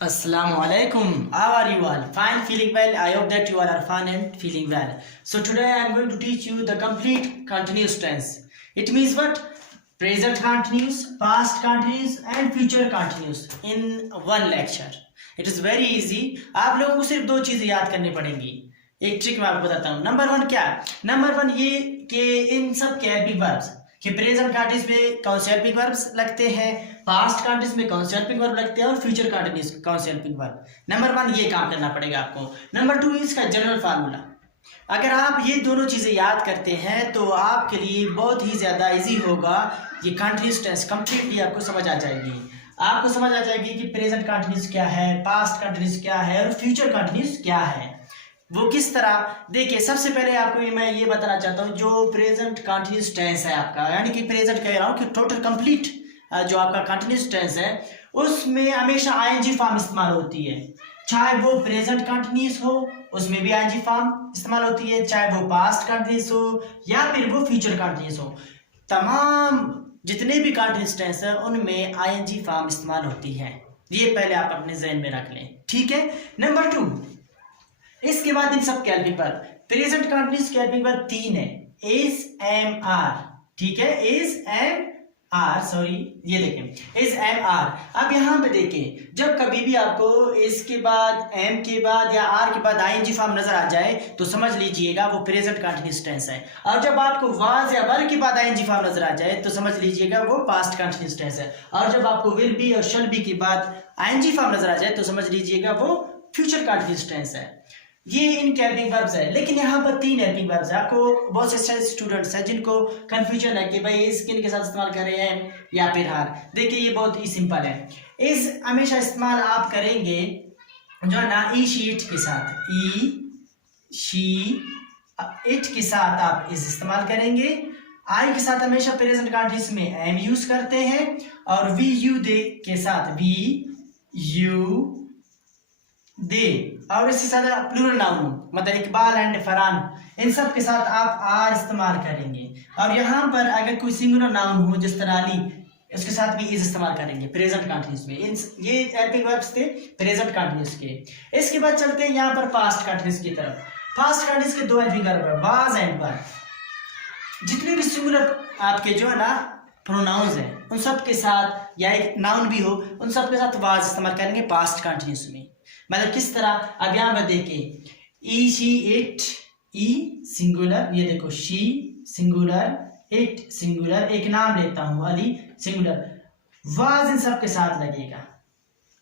Assalamualaikum. How are you all? Fine, feeling well. I hope that you all are fine and feeling well. So today I am going to teach you the complete continuous tense. It means what? Present continuous, past continuous and future continuous in one lecture. It is very easy. आप लोगों को सिर्फ दो चीजें याद करनी पड़ेंगी. एक ट्रिक मैं आपको बताता हूँ. नंबर वन क्या? नंबर वन ये कि इन सब के हेल्पिंग वर्ब्स कि प्रेजेंट कंटिन्यूस में कौन से हेल्पिंग वर्ब्स लगते हैं, पास्ट कंटिन्यूस में कौन से हेल्पिंग वर्ब लगते हैं और फ्यूचर कंटिन्यूस कौन से हेल्पिंग वर्ब. नंबर वन ये काम करना पड़ेगा आपको. नंबर टू इसका जनरल फार्मूला. अगर आप ये दोनों चीजें याद करते हैं तो आपके लिए बहुत ही ज्यादा इजी होगा. ये कंटिन्यूस टेंस कंप्लीटली आपको समझ आ जाएगी. आपको समझ आ जाएगी कि प्रेजेंट कंटिन्यूस क्या है, पास्ट कंटिन्यूस क्या है और फ्यूचर कंटिन्यूस क्या है, वो किस तरह. देखिए सबसे पहले आपको मैं ये बताना चाहता हूँ जो प्रेजेंट कंटिन्यूस टेंस है आपका, यानी कि प्रेजेंट कह रहा हूँ कि टोटल कंप्लीट जो आपका कंटिन्यूस टेंस है उसमें हमेशा आईएनजी फॉर्म इस्तेमाल होती है. चाहे वो प्रेजेंट कंटिन्यूस हो उसमें भी आईएनजी फॉर्म इस्तेमाल होती है, चाहे वो पास्ट कंटिन्यूस हो या फिर वो फ्यूचर कंटिन्यूस हो. तमाम जितने भी कंटिन्यूस टेंस है उनमें आईएनजी फॉर्म इस्तेमाल होती है. ये पहले आप अपने जहन में रख लें, ठीक है. नंबर टू, इसके बाद इन सब के हेल्पिंग वर्ब. प्रेजेंट कंटिन्यूस के हेल्पिंग वर्ब तीन है. Is, am, are. ठीक है, इज, एम, आर. सॉरी, ये देखें इज, एम, आर. अब यहां पे देखें जब कभी भी आपको इसके बाद, एम के बाद या आर के बाद आईएनजी फॉर्म नजर आ जाए तो समझ लीजिएगा वो प्रेजेंट कंटिन्यूस टेंस है. और जब आपको वाज या वर के बाद आईएनजी फॉर्म नजर आ जाए तो समझ लीजिएगा वो पास्ट कंटिन्यूस टेंस है. और जब आपको विल बी और शैल बी के बाद आईएनजी फॉर्म नजर आ जाए तो समझ लीजिएगा वो फ्यूचर कंटिन्यूस टेंस है. ये इनके हेल्पिंग वर्ब्स है. लेकिन यहाँ पर तीन हेल्पिंग वर्ब्स है. आपको बहुत से स्टूडेंट्स हैं जिनको कंफ्यूजन है कि भाई इस किन के साथ इस्तेमाल कर रहे हैं या फिर हार. देखिए ये बहुत ही सिंपल है. इस हमेशा इस्तेमाल आप करेंगे जो है ना ई शी इट के साथ. ई शी इट के साथ आप इस इस्तेमाल करेंगे. आई के साथ हमेशा प्रेजेंट कंटिन्यूस में एम यूज करते हैं और वी यू दे के साथ वी यू दे. और इसके साथ प्लूरल नाउन मतलब इकबाल एंड फरहान, इन सब के साथ आप आर इस्तेमाल करेंगे. और यहाँ पर अगर कोई सिंगुलर नाउन हो जिस तरह अली, इसके साथ भी इज इस्तेमाल करेंगे प्रेजेंट कंटिन्यूस में. ये हेल्पिंग वर्ब्स थे प्रेजेंट कंटिन्यूस के. इसके बाद चलते हैं यहाँ पर पास्ट कंटिन्यूस की तरफ. पास्ट कंटिन्यूस के दो हेल्पिंग वर्ब है, वाज एंड वर. जितने भी सिंगुलर आपके जो है ना प्रोनाउंस है उन सब के साथ या एक नाउन भी हो उन सब के साथ वाज इस्तेमाल करेंगे पास्ट कंटिन्यूस में. मतलब किस तरह, अब यहाँ पर देखिए ई शी इट, ई सिंगुलर, ये देखो शी सिंगुलर, इट सिंगुलर, एक नाम लेता हूं अली सिंगुलर. वाज इन सब के साथ लगेगा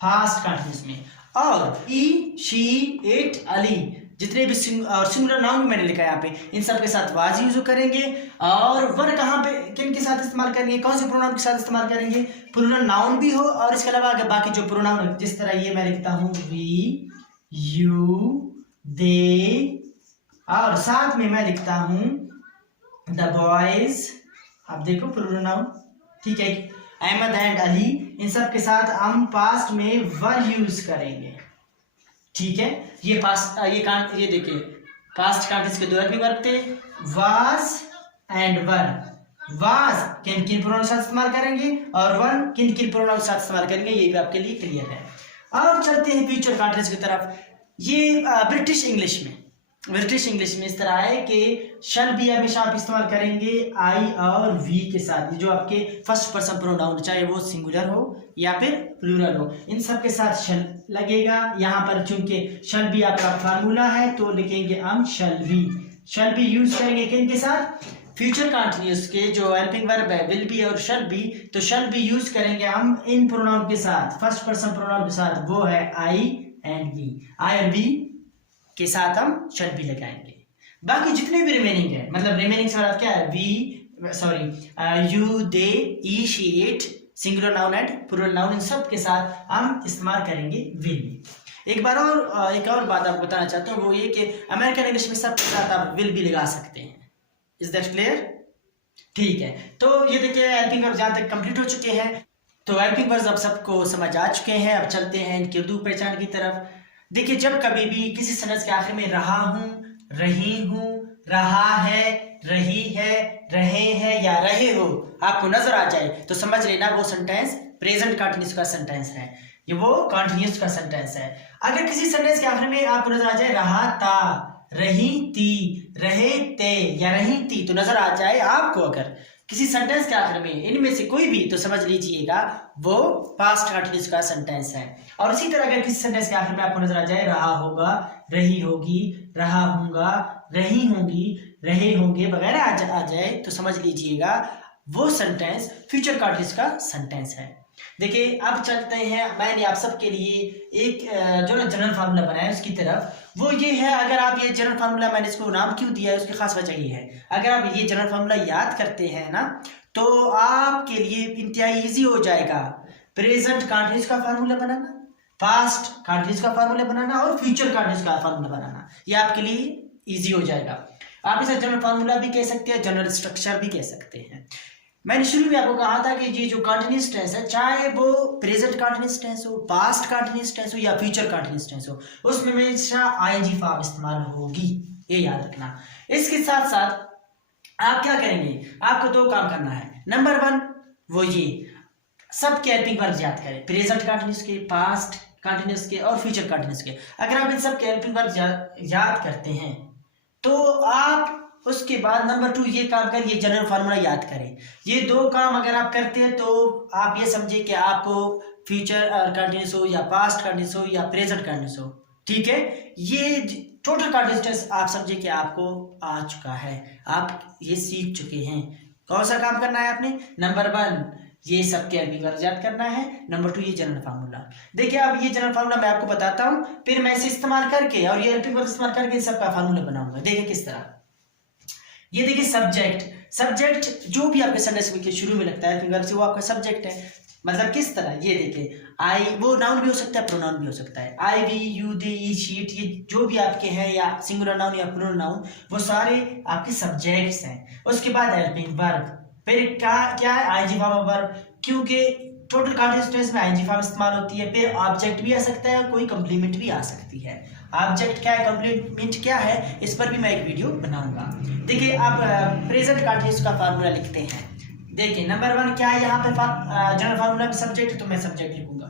फास्ट कंटिन्यूस में. और ई शी इट अली जितने भी सिंगुलर नाउन मैंने लिखा है यहाँ पे इन सब के साथ वाज यूज करेंगे. और वर कहाँ पे किन के साथ इस्तेमाल करेंगे, कौन से प्रोनाउन के साथ इस्तेमाल करेंगे, प्लूरल नाउन भी हो और इसके अलावा अगर बाकी जो प्रोनाउन जिस तरह ये मैं लिखता हूँ वी यू दे और साथ में मैं लिखता हूँ द बॉयज. आप देखो प्लूरल नाउन, ठीक है. अहमद एंड अली, इन सब के साथ हम पास्ट में वर यूज करेंगे, ठीक है. ये पास्ट ये देखिए पास्ट कंटिन्यूस के दो हेल्पिंग वर्ब थे, वाज एंड वर. वाज किन किन प्रोनाउन के साथ इस्तेमाल करेंगे और वर किन किन प्रोनाउन के साथ इस्तेमाल करेंगे, ये भी आपके लिए क्लियर है. अब चलते हैं फ्यूचर कंटिन्यूस की तरफ. ये ब्रिटिश इंग्लिश में इस तरह है कि शल भी हमेशा आप इस्तेमाल करेंगे आई और वी के साथ. जो आपके फर्स्ट पर्सन प्रोनाउन चाहे वो सिंगुलर हो या फिर प्लूरल हो इन सब के साथ शल लगेगा. यहाँ पर चूंकि शल भी आपका फार्मूला है तो लिखेंगे हम शल भी यूज करेंगे किन के साथ, फ्यूचर कंटिन्यूस के जो हेल्पिंग वर्ब है विल बी और शल बी. तो शल बी यूज करेंगे हम इन प्रोनाउन के साथ, फर्स्ट पर्सन प्रोनाउन के साथ, वो है आई एंड वी. आई और वी के साथ हम शल भी लगाएंगे. बाकी जितने भी रिमेनिंग है मतलब रिमेनिंग सारा क्या है, we sorry you they he she it singular noun and plural noun, इन सब के साथ हम इस्तेमाल करेंगे विल. एक और बात आपको बताना चाहता हूँ वो ये कि अमेरिकन इंग्लिश में सब के साथ आप विल भी लगा सकते हैं. Is that clear? ठीक है. तो ये देखिए हेल्पिंग वर्ब जहाँ तक कंप्लीट हो चुके हैं. तो हेल्पिंग वर्ब अब सबको समझ आ चुके हैं. अब चलते हैं इनकी उर्दू पहचान की तरफ. देखिए जब कभी भी किसी सेंटेंस के आखिर में रहा हूं, रही हूं, रहा है, रही है, रहे हैं या रहे हो आपको नजर आ जाए तो समझ लेना वो सेंटेंस प्रेजेंट कंटिन्यूस का सेंटेंस है. ये वो कंटिन्यूस का सेंटेंस है। अगर किसी सेंटेंस के आखिर में आपको नजर आ जाए रहा था, रही थी, रहे थे या रही थी, तो नजर आ जाए आपको अगर किसी सेंटेंस के आखिर में इनमें से कोई भी, तो समझ लीजिएगा वो पास्ट कंटिन्यूस का सेंटेंस है। और इसी तरह अगर किसी सेंटेंस के आखिर में आपको नजर आ जाए रहा होगा, रही होगी, रहा हूंगा, रही होंगी, रहे होंगे वगैरह आ जाए, तो समझ लीजिएगा वो सेंटेंस फ्यूचर कंटिन्यूस का सेंटेंस है। देखिए अब चलते हैं, मैंने आप सबके लिए एक जो ना जनरल फार्मूला बनाया है उसकी तरफ। वो ये है, अगर आप ये जनरल फार्मूला, मैंने इसको नाम क्यों दिया है उसकी खास वजह ये है, अगर आप ये जनरल फार्मूला याद करते हैं ना तो आपके लिए इंतहाई ईजी हो जाएगा प्रेजेंट कंटिन्यूस का फार्मूला बनाना, पास्ट कंटिन्यूस का फार्मूला बनाना और फ्यूचर कंटिन्यूस का फार्मूला बनाना। ये आपके लिए ईजी हो जाएगा। आप इसे जनरल फार्मूला भी कह सकते हैं, जनरल स्ट्रक्चर भी कह सकते हैं। मैंने शुरू में आपको कहा था कि ये जो कंटिन्यूस टेंस है, चाहे वो प्रेजेंट कंटिन्यूस टेंस हो, पास्ट कंटिन्यूस टेंस हो या फ्यूचर कंटिन्यूस टेंस हो, उसमें हमेशा आईएनजी फॉर्म इस्तेमाल होगी, ये याद रखना। इसके साथ साथ आप क्या करेंगे, आपको दो काम करना है। नंबर 1 वो ये सब के हेल्पिंग वर्ब याद करें, प्रेजेंट कंटिन्यूस के, पास्ट कंटिन्यूस के और फ्यूचर कंटिन्यूस के। अगर आप इन सब के हेल्पिंग वर्ब याद करते हैं तो आप उसके बाद नंबर 2 ये काम करें, ये जनरल फार्मूला याद करें। ये दो काम अगर आप करते हैं तो आप ये समझे कि आपको फ्यूचर कंटिन्यूस हो या पास्ट कंटिन्यूस हो या प्रेजेंट कंटिन्यूस हो, ठीक है, ये टोटल कंटिन्यूस आप समझे कि आपको आ चुका है, आप ये सीख चुके हैं। कौन सा काम करना है आपने, नंबर 1 ये सबके हेल्पिंग वर्ब याद करना है, नंबर 2 ये जनरल फार्मूला। देखिए अब ये जनरल फार्मूला मैं आपको बताता हूँ, फिर मैं इसे इस्तेमाल करके और ये हेल्पिंग वर्ब इस्तेमाल करके सबका फार्मूला बनाऊंगा। देखिए किस तरह, ये देखिए सब्जेक्ट जो भी आपके सेंटेंस के शुरू में लगता है हेल्पिंग वर्ब से, वो आपका सब्जेक्ट है। मतलब किस तरह, ये देखिए आई, वो नाउन भी हो सकता है, प्रोनाउन भी हो सकता है। I, we, you, they, he, she it, ये जो भी आपके हैं, या सिंगुलर नाउन या प्लूरल नाउन, वो सारे आपके सब्जेक्ट्स हैं। उसके बाद हेल्पिंग वर्ब, फिर क्या है, आईएनजी फॉर्म ऑफ वर्ब, क्योंकि टोटल कंटिन्यूस टेंस में आईएनजी फॉर्म इस्तेमाल होती है। फिर ऑब्जेक्ट भी आ सकता है, कोई कंप्लीमेंट भी आ सकती है। ऑब्जेक्ट क्या है, कंप्लीमेंट क्या है, इस पर भी मैं एक वीडियो बनाऊंगा। देखिए आप प्रेजेंट कंटिन्यूस का फार्मूला लिखते हैं। देखिए नंबर 1 क्या है, यहाँ पे जनरल फार्मूला में सब्जेक्ट, तो मैं सब्जेक्ट लिखूंगा।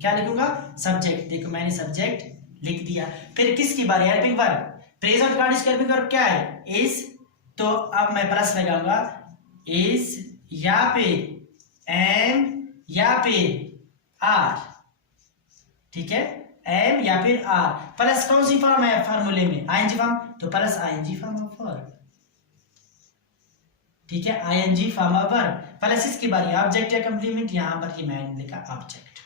क्या लिखूंगा, सब्जेक्ट। देखो मैंने सब्जेक्ट लिख दिया। फिर किसकी बारी, हेल्पिंग वर्ब। प्रेजेंट कंटिन्यूस का हेल्पिंग वर्ब क्या है, इज, तो अब मैं प्लस लगाऊंगा, इज या फिर एम या फिर आर, ठीक है, एम या फिर आर। प्लस कौन सी फॉर्म है फार्मूले में, आईएनजी फॉर्म, तो plus ING form of verb, ठीक है, ING form of verb. Plus इसकी बारी ऑब्जेक्ट या कंप्लीमेंट, यहां पर ये मैंने लिखा ऑब्जेक्ट।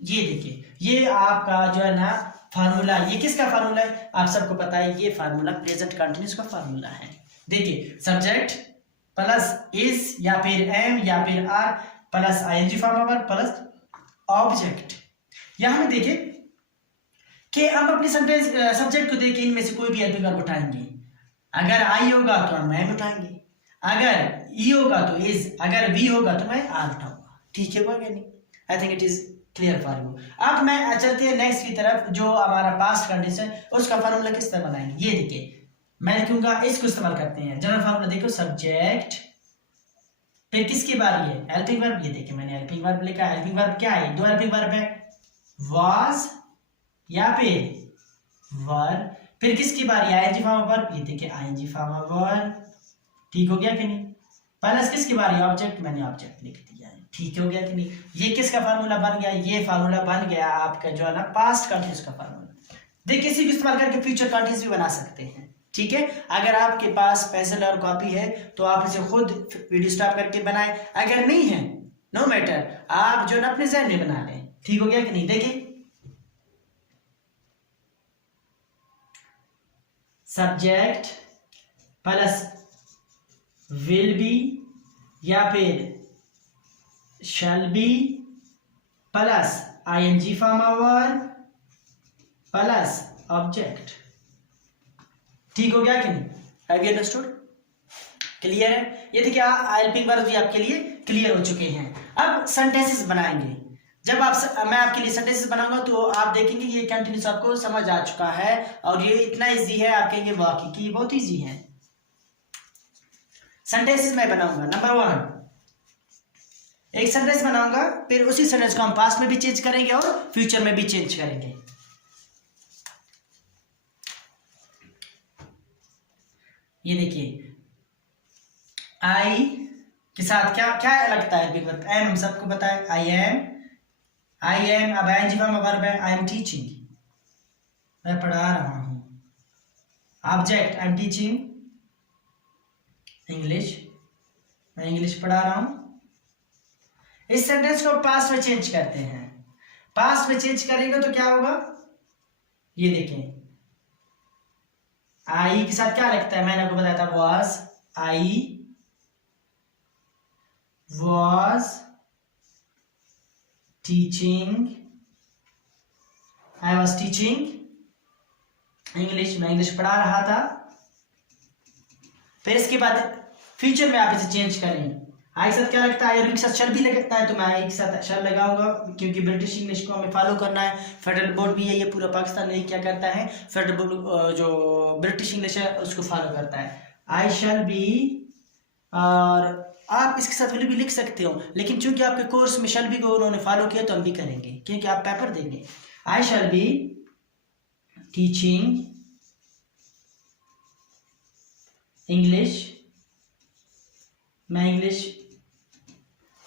ये देखिए ये आपका जो है ना फार्मूला, ये किसका फार्मूला है, आप सबको पता है, ये फार्मूला प्रेजेंट कंटिन्यूस का फार्मूला है। देखिए सब्जेक्ट प्लस इज या फिर एम या फिर are plus ING form of verb plus object. यहां में देखिए कि हम अपने सेंटेंस सब्जेक्ट को देखिए, इनमें से कोई भी हेल्पिंग वर्ब उठाएंगे। अगर आई होगा तो हम एम उठाएंगे, अगर ई होगा तो इज, अगर वी होगा तो मैं आर उठाऊंगा। ठीक है क्या नहीं, I think it is clear for you. अब मैं चलते हैं नेक्स्ट की तरफ, जो हमारा पास्ट कंडीशन है उसका फार्मूला किस तरह बनाएंगे। ये देखिए मैं लिखूंगा, इसको इस्तेमाल करते हैं जनरल फार्मूला। देखो सब्जेक्ट, फिर किसकी बारी है, हेल्पिंग वर्ब। ये देखिए मैंने हेल्पिंग वर्ब लिखा। हेल्पिंग वर्ब क्या है, दो हेल्पिंग वर्ब है, वाज या फिर वर। फिर किसकी बारी, आईएनजी फॉर्म ऑफ वर्ब। ये देखिए आईएनजी फॉर्म ऑफ वर्ब, ठीक हो गया कि नहीं। प्लस किसकी बारी, ऑब्जेक्ट, मैंने ऑब्जेक्ट लिख दिया है, ठीक हो गया कि नहीं। ये किसका फार्मूला बन गया, ये फार्मूला बन गया आपका जो है ना पास्ट कंटिन्यूस का फार्मूला। देखिए इसी को इस्तेमाल करके फ्यूचर कंटिन्यूस भी बना सकते हैं, ठीक है। अगर आपके पास पेंसिल और कॉपी है तो आप इसे खुद वीडियो स्टॉप करके बनाएं, अगर नहीं है नो मैटर, आप जो है ना अपने जहन में बना लें, ठीक हो गया कि नहीं। देखिए सब्जेक्ट प्लस विल बी या फिर shall be plus ING form of verb plus object, ठीक हो गया कि नहीं। हैव यू अंडरस्टूड, क्लियर है। ये देखिए हेल्पिंग वर्ब भी आपके लिए क्लियर हो चुके हैं। अब सेंटेंसेस बनाएंगे। जब मैं आपके लिए सेंटेंसेस बनाऊंगा तो आप देखेंगे ये कंटिन्यूस आपको समझ आ चुका है और ये इतना इजी है, आप कहेंगे वाकई की बहुत इजी है। सेंटेंसेस मैं बनाऊंगा। नंबर 1 एक सेंटेंस बनाऊंगा, फिर उसी सेंटेंस को हम पास्ट में भी चेंज करेंगे और फ्यूचर में भी चेंज करेंगे। ये देखिए, आई के साथ क्या क्या लगता है, एम हम सबको बताए, आई एम, अब आई फॉर्म वर्ब है, आई एम टीचिंग, मैं पढ़ा रहा हूं। Object, I am teaching English, मैं इंग्लिश पढ़ा रहा हूं। इस सेंटेंस को पास्ट में चेंज करते हैं। पास्ट में चेंज करेंगे तो क्या होगा, ये देखें, आई के साथ क्या लगता है, मैंने आपको बताया था was, I was teaching, I was teaching English, मैं इंग्लिश पढ़ा रहा था। फिर इसके बाद फ्यूचर में आप इसे चेंज करें, आई के साथ क्या लगता है, आई के साथ शल भी लगता है, तो मैं आई के साथ शल लगाऊंगा, क्योंकि ब्रिटिश इंग्लिश को हमें फॉलो करना है। फेडरल बोर्ड भी है, ये पूरा पाकिस्तान नहीं क्या करता है, फेडरल बोर्ड जो ब्रिटिश इंग्लिश है उसको फॉलो करता है। आई शल बी, और आप इसके साथ विल भी लिख सकते हो, लेकिन चूंकि आपके कोर्स में शल बी को उन्होंने फॉलो किया तो हम भी करेंगे, क्योंकि आप पेपर देंगे। आई शल बी टीचिंग इंग्लिश, मैं इंग्लिश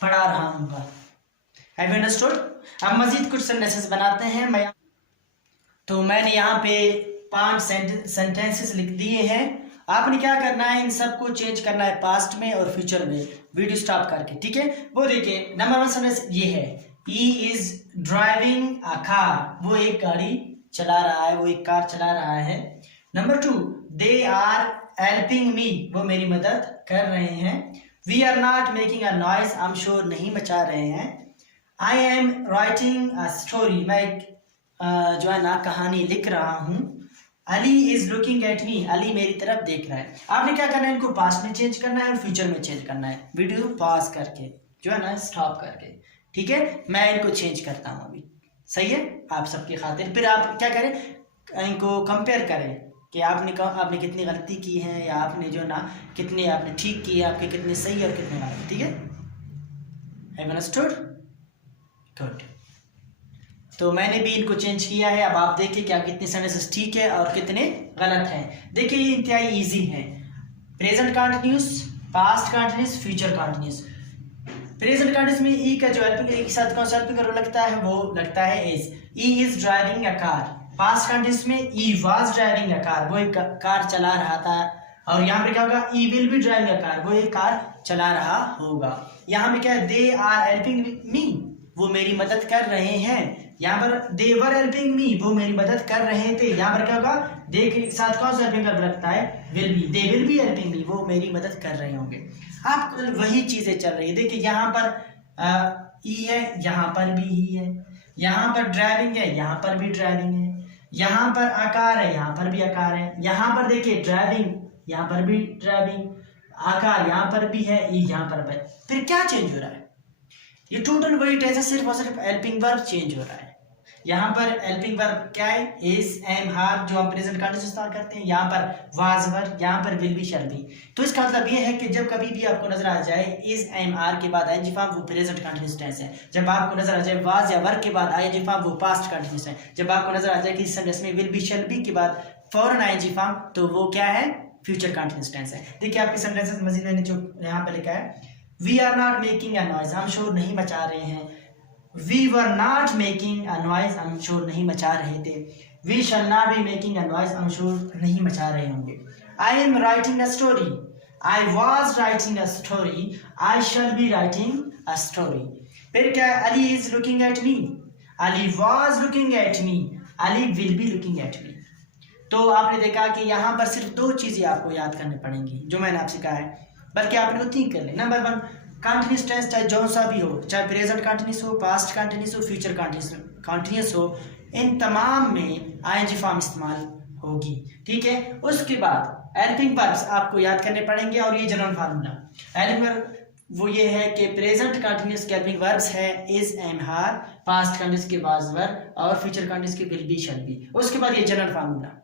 पढ़ा रहा हूँ। Have you understood? अब मजीद कुछ सेंटेंसेस बनाते हैं। मैंने यहाँ पे 5 सेंटेंसेस लिख दिए हैं। आपने क्या करना है, इन सबको चेंज करना है पास्ट में और फ्यूचर में, वीडियो स्टॉप करके, ठीक है। वो देखिए, नंबर 1 सेंटेंस ये है, he is driving a car, वो एक गाड़ी चला रहा है, वो एक कार चला रहा है। Number 2, they are helping me, वो मेरी मदद कर रहे हैं। We are not making a noise, हम शोर नहीं मचा रहे हैं। I am writing a story, मैं एक जो है ना कहानी लिख रहा हूँ। Ali is looking at me, Ali मेरी तरफ देख रहा है। आपने क्या करना है, इनको पास्ट में चेंज करना है और फ्यूचर में चेंज करना है, वीडियो पॉज करके, जो है ना स्टॉप करके, ठीक है। मैं इनको चेंज करता हूँ अभी, सही है, आप सबकी खातिर। फिर आप क्या करें, इनको कंपेयर करें कि आपने कितनी गलती की है, या आपने जो ना कितने आपने ठीक की है, आपके कितने सही और कितने गलत, ठीक है। Have understood? गुड। तो मैंने भी इनको चेंज किया है। अब आप देखिए क्या कितने सेंटेंसेस ठीक है और कितने गलत हैं। देखिए ये इंतहाई इजी है। Present continuous, past continuous, future continuous. Present continuous में ई का जो हेल्पिंग के साथ कौन सा हेल्पिंग वर्ब लगता है, वो लगता है is. E is driving a car. Past continuous में ई वाज ड्राइविंग अ कार, वो एक कार चला रहा था। और यहाँ पे क्या होगा, he will be driving a car, वो एक कार चला रहा होगा। यहाँ पे क्या है, दे आर हेल्पिंग मी, वो मेरी मदद कर रहे हैं। यहाँ पर दे वर हेल्पिंग मी, वो मेरी मदद कर रहे थे। यहाँ पर क्या होगा, दे के साथ कौन सा हेल्पिंग वर्ब लगता है, will be. They will be helping me, वो मेरी मदद कर रहे होंगे। आप वही चीजें चल रही है। देखिए यहाँ पर ई है, यहाँ पर भी ई है, यहाँ पर ड्राइविंग है, यहाँ पर भी ड्राइविंग है, यहाँ पर आकार है, यहाँ पर भी आकार है, यहाँ पर देखिए ड्राइविंग, यहाँ पर भी ड्राइविंग, आकार यहाँ पर भी है, ई यहाँ पर भी। फिर क्या चेंज हो रहा है, ये टोटल वही टेंस है, सिर्फ और सिर्फ हेल्पिंग वर्ब चेंज हो रहा है। यहाँ पर हेल्पिंग वर्ब क्या है, इज, एम, हार, जो हम प्रेजेंट कंटिन्यूस इस्तेमाल करते हैं। यहाँ पर वाज वर, यहाँ पर विल बी, शैल बी। तो इसका मतलब ये है कि जब कभी भी आपको नजर आ जाए इज, एम, आर के बाद आईएनजी फॉर्म, वो प्रेजेंट कंटिन्यूस टेंस है। जब आपको नजर आ जाए वाज या वर के बाद आईएनजी फॉर्म, वो पास्ट कंटिन्यूस है। जब आपको नजर आ जाए कि इस सेंटेंस में विल बी, शैल बी के बाद फौरन आईएनजी फॉर्म, तो वो क्या है, फ्यूचर कंटिन्यूस टेंस है। देखिए आपके सेंटेंसेस मजीद मैंने जो यहाँ पे लिखा है, we are not making a noise, हम शोर नहीं मचा रहे हैं। We were not making a noise, हम शोर नहीं मचा रहे थे। We shall not be making a noise, हम शोर नहीं मचा रहे होंगे। I am writing a story, I was writing a story, I shall be writing a story. फिर क्या है, Ali is looking at me, Ali was looking at me, Ali will be looking at मी। तो आपने देखा कि यहाँ पर सिर्फ 2 चीजें आपको याद करनी पड़ेंगी जो मैंने आपसे कहा है, बल्कि आप इनको थिंक कर लें। नंबर 1, कंटिन्यूस टेंस चाहे जो सा भी हो, चाहे प्रेजेंट कंटिन्यूस हो, पास्ट कंटिन्यूस हो, फ्यूचर कंटिन्यूस हो, इन तमाम में आईएनजी फॉर्म इस्तेमाल होगी, ठीक है। उसके बाद हेल्पिंग वर्ब्स आपको याद करने पड़ेंगे, और ये जनरल फार्मूला हेल्पिंग वर्ब वो ये है कि प्रेजेंट कंटिन्यूस के हेल्पिंग वर्ब्स है is, am, are, past continuous के वाज वर, और फ्यूचर कंटिन्यूस के विल बी, शैल बी। उसके बाद ये जनरल फार्मूला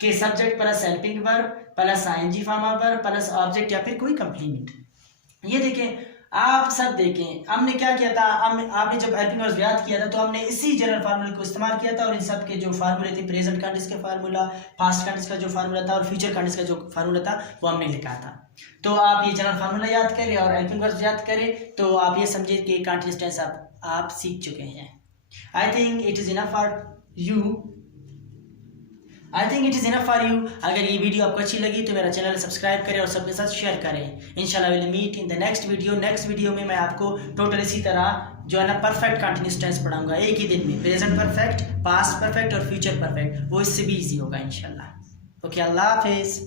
कि subject plus helping verb plus ING form verb plus object या फिर कोई कंप्लीमेंट। ये देखें, आप सब देखें हमने क्या किया था, आपने जब हेल्पिंग वर्ब्स याद किया था तो हमने इसी जनरल फार्मूले को इस्तेमाल किया था और इन सब के जो फार्मूले थे, प्रेजेंट कंटीन्यूअस का फार्मूला, पास्ट कंटीन्यूअस का जो फार्मूला था और फ्यूचर कंटीन्यूअस का जो फार्मूला था वो हमने लिखा था। तो आप ये जनरल फार्मूला याद करें और हेल्पिंग वर्ब्स याद करें तो आप ये समझिए कि कंटीन्यूअस टेंस आप सीख चुके हैं। I think it is enough for you. अगर ये वीडियो आपको अच्छी लगी तो मेरा चैनल सब्सक्राइब करें और सबके साथ शेयर करें। इंशाल्लाह will meet in the next video में मैं आपको टोटल इसी तरह जो है ना परफेक्ट कंटिन्यूस टेंस पढ़ाऊंगा एक ही दिन में, प्रेजेंट परफेक्ट, पास्ट परफेक्ट और फ्यूचर परफेक्ट, वो इससे भी ईजी होगा इंशाल्लाह। ओके, अल्लाह हाफिज़।